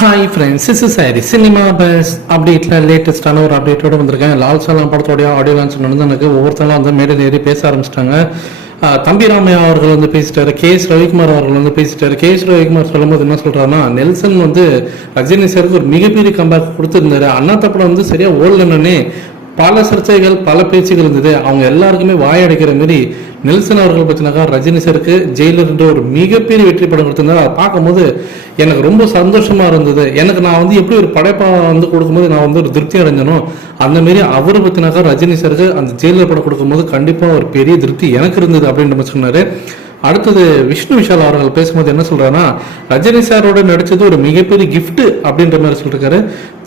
Hi friends is sorry cinema buzz அப்டேட்டில் லேட்டஸ்டான ஒரு அப்டேட்டோட வந்திருக்கேன். லால் சலாம் படத்தோடைய ஆடியோ லான்ச் நடந்தனுக்கு ஒவ்வொருத்தங்களும் வந்து மேடையில் ஏறி பேச ஆரம்பிச்சிட்டாங்க. தம்பி ராமையா அவர்கள் வந்து பேசிட்டாரு. கே எஸ் ரவிக்குமார் அவர்கள் வந்து பேசிட்டாரு. கே எஸ் ரவிக்குமார் சொல்லும்போது என்ன சொல்றாருன்னா நெல்சன் வந்து ரஜினி சாருக்கு ஒரு மிகப்பெரிய கம்பேக் கொடுத்துருந்தாரு. அண்ணா தப்படம் வந்து சரியா ஓடலன்னு பல சர்ச்சைகள் பல பேச்சுகள் இருந்தது. அவங்க எல்லாருக்குமே வாயடைக்கிற மாதிரி நெல்சன் அவர்கள் பற்றினாக்கா ரஜினி சருக்கு ஜெயிலர்ன்ற ஒரு மிகப்பெரிய வெற்றி படம் கொடுத்திருந்தா அதை பார்க்கும்போது எனக்கு ரொம்ப சந்தோஷமா இருந்தது. எனக்கு நான் வந்து எப்படி ஒரு படைப்பா வந்து கொடுக்கும்போது நான் வந்து ஒரு திருப்தி அடைஞ்சனோ அந்த மாரி அவரை பற்றினாக்கா ரஜினி சருக்கு அந்த ஜெயிலர் படம் கொடுக்கும்போது கண்டிப்பாக ஒரு பெரிய திருப்தி எனக்கு இருந்தது அப்படின்ற மாதிரி சொன்னாரு. அடுத்தது விஷ்ணு விஷால் அவர்கள் பேசும்போது என்ன சொல்றாருன்னா ரஜினி சாரோட நடிச்சது ஒரு மிகப்பெரிய கிஃப்ட் அப்படின்ற மாதிரி சொல்லிருக்காரு.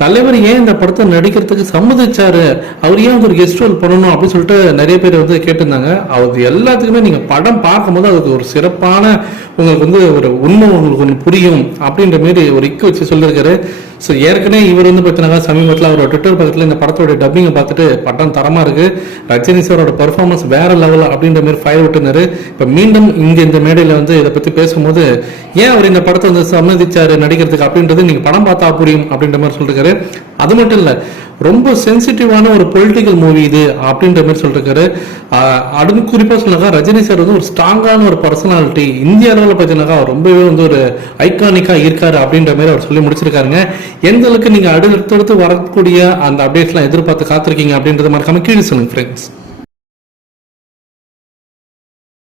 தலைவர் ஏன் இந்த படத்தை நடிக்கிறதுக்கு சம்மதிச்சாரு? அவர் ஏன் வந்து ஒரு கெஸ்ட் ரோல் பண்ணணும் அப்படின்னு சொல்லிட்டு நிறைய பேர் வந்து கேட்டிருந்தாங்க. அது எல்லாத்துக்குமே நீங்க படம் பார்க்கும்போது அதுக்கு ஒரு சிறப்பான உங்களுக்கு வந்து ஒரு உண்மை உங்களுக்கு ஒன்று புரியும் அப்படின்ற மாரி ஒரு இக்க வச்சு சொல்லியிருக்காரு ஸோ ஏற்கனவே இவர் வந்து பார்த்தீங்கன்னா சமீபத்தில் அவரோட ட்விட்டர் பக்கத்தில் இந்த படத்தோட டப்பிங்கை பார்த்துட்டு படம் தரமாக இருக்குது ரஜினி சாரோட பர்ஃபார்மன்ஸ் வேற லெவல் அப்படின்ற மாதிரி ஃபயர் விட்டுனாரு இப்போ மீண்டும் இங்கே இந்த மேடையில் வந்து இதை பற்றி பேசும்போது ஏன் அவர் இந்த படத்தை வந்து சம்மதிச்சார் நடிக்கிறதுக்கு அப்படின்றது நீங்கள் படம் பார்த்தா புரியும் அப்படின்ற மாதிரி சொல்லிருக்காரு. அது மட்டும் இல்லை ரொம்ப சென்சிட்டிவான ஒரு பொலிட்டிக்கல் மூவி இது அப்படின்ற மாதிரி சொல்லிருக்காரு. அடுத்து குறிப்பாக சொன்னாக்கா ரஜினி சார் வந்து ஒரு ஸ்ட்ராங்கான ஒரு பர்சனாலிட்டி இந்திய அளவில் பார்த்தீங்கன்னாக்கா அவர் ரொம்பவே வந்து ஒரு ஐகானிக்காக இருக்காரு அப்படின்ற மாதிரி அவர் சொல்லி முடிச்சிருக்காருங்க. எந்த அளவுக்கு நீங்கள் அடுத்தடுத்து வரக்கூடிய அந்த அப்டேட்ஸ்லாம் எதிர்பார்த்து காத்திருக்கீங்க அப்படின்றத மறக்காம கீழே சொல்லுங்க ஃப்ரெண்ட்ஸ்